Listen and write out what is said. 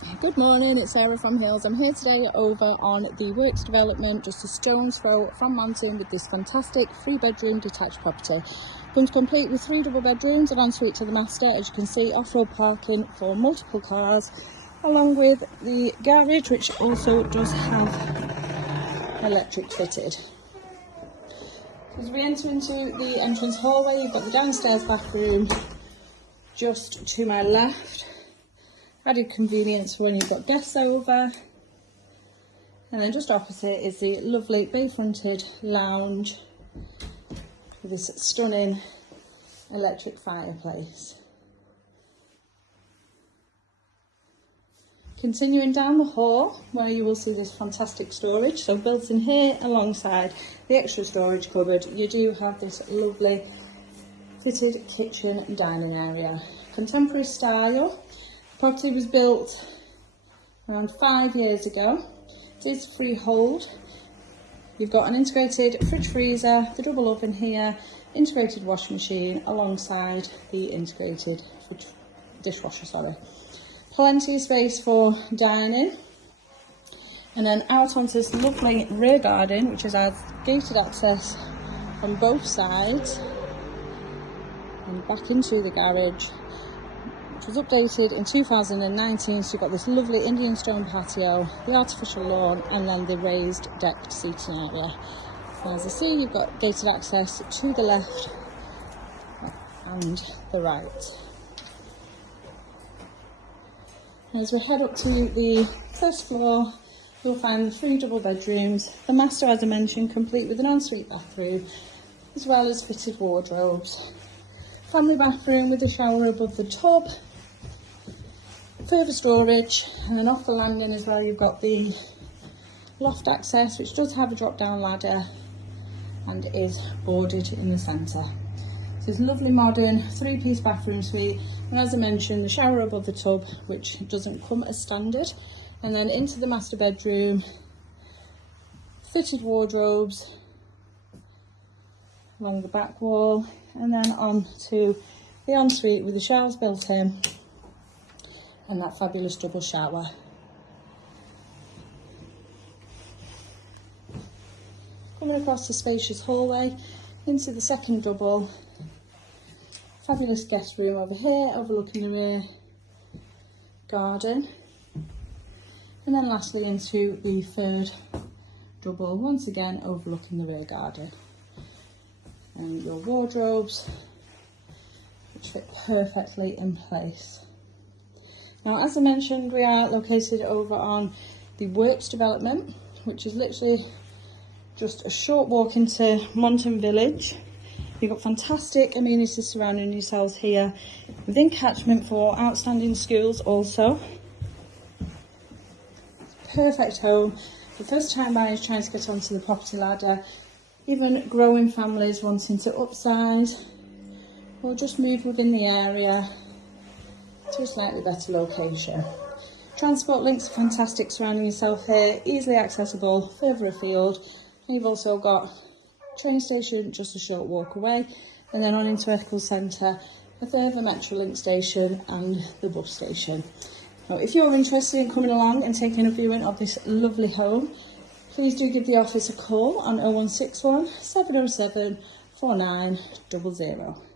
Good morning, it's Sarah from Hills. I'm here today over on the works development just a stone's throw from Monton with this fantastic 3-bedroom detached property. Comes complete with 3 double bedrooms, an ensuite to the master, as you can see, off-road parking for multiple cars, along with the garage, which also does have electric fitted. As we enter into the entrance hallway, you've got the downstairs bathroom just to my left. Added convenience for when you've got guests over. And then just opposite is the lovely bay-fronted lounge with this stunning electric fireplace. Continuing down the hall, where you will see this fantastic storage. So built in here alongside the extra storage cupboard, you do have this lovely fitted kitchen and dining area. Contemporary style. Property was built around 5 years ago. It is freehold. You've got an integrated fridge freezer, the double oven here, integrated washing machine alongside the integrated dishwasher. Plenty of space for dining. And then out onto this lovely rear garden, which has gated access on both sides, and back into the garage, which was updated in 2019, so you've got this lovely Indian stone patio, the artificial lawn, and then the raised decked seating area. So as you see, you've got gated access to the left and the right. As we head up to the first floor, you'll find the 3 double bedrooms, the master, as I mentioned, complete with an ensuite bathroom, as well as fitted wardrobes. Family bathroom with a shower above the tub. Further storage, and then off the landing as well, you've got the loft access, which does have a drop down ladder and is boarded in the centre. So it's a lovely modern 3-piece bathroom suite, and as I mentioned, the shower above the tub, which doesn't come as standard, and then into the master bedroom, fitted wardrobes along the back wall, and then on to the ensuite with the showers built in and that fabulous double shower. Coming across the spacious hallway into the second double. Fabulous guest room over here, overlooking the rear garden. And then lastly into the third double, once again overlooking the rear garden. And your wardrobes, which fit perfectly in place. Now, as I mentioned, we are located over on the works development, which is literally just a short walk into Monton Village. You've got fantastic amenities surrounding yourselves here, within catchment for outstanding schools also. Perfect home for first-time buyers trying to get onto the property ladder, even growing families wanting to upsize or just move within the area to a slightly better location. Transport links are fantastic surrounding yourself here, easily accessible further afield. And you've also got a train station just a short walk away, and then on into Eccles Centre, a further Metrolink station and the bus station. Now, if you're interested in coming along and taking a viewing of this lovely home, please do give the office a call on 0161 707 4900.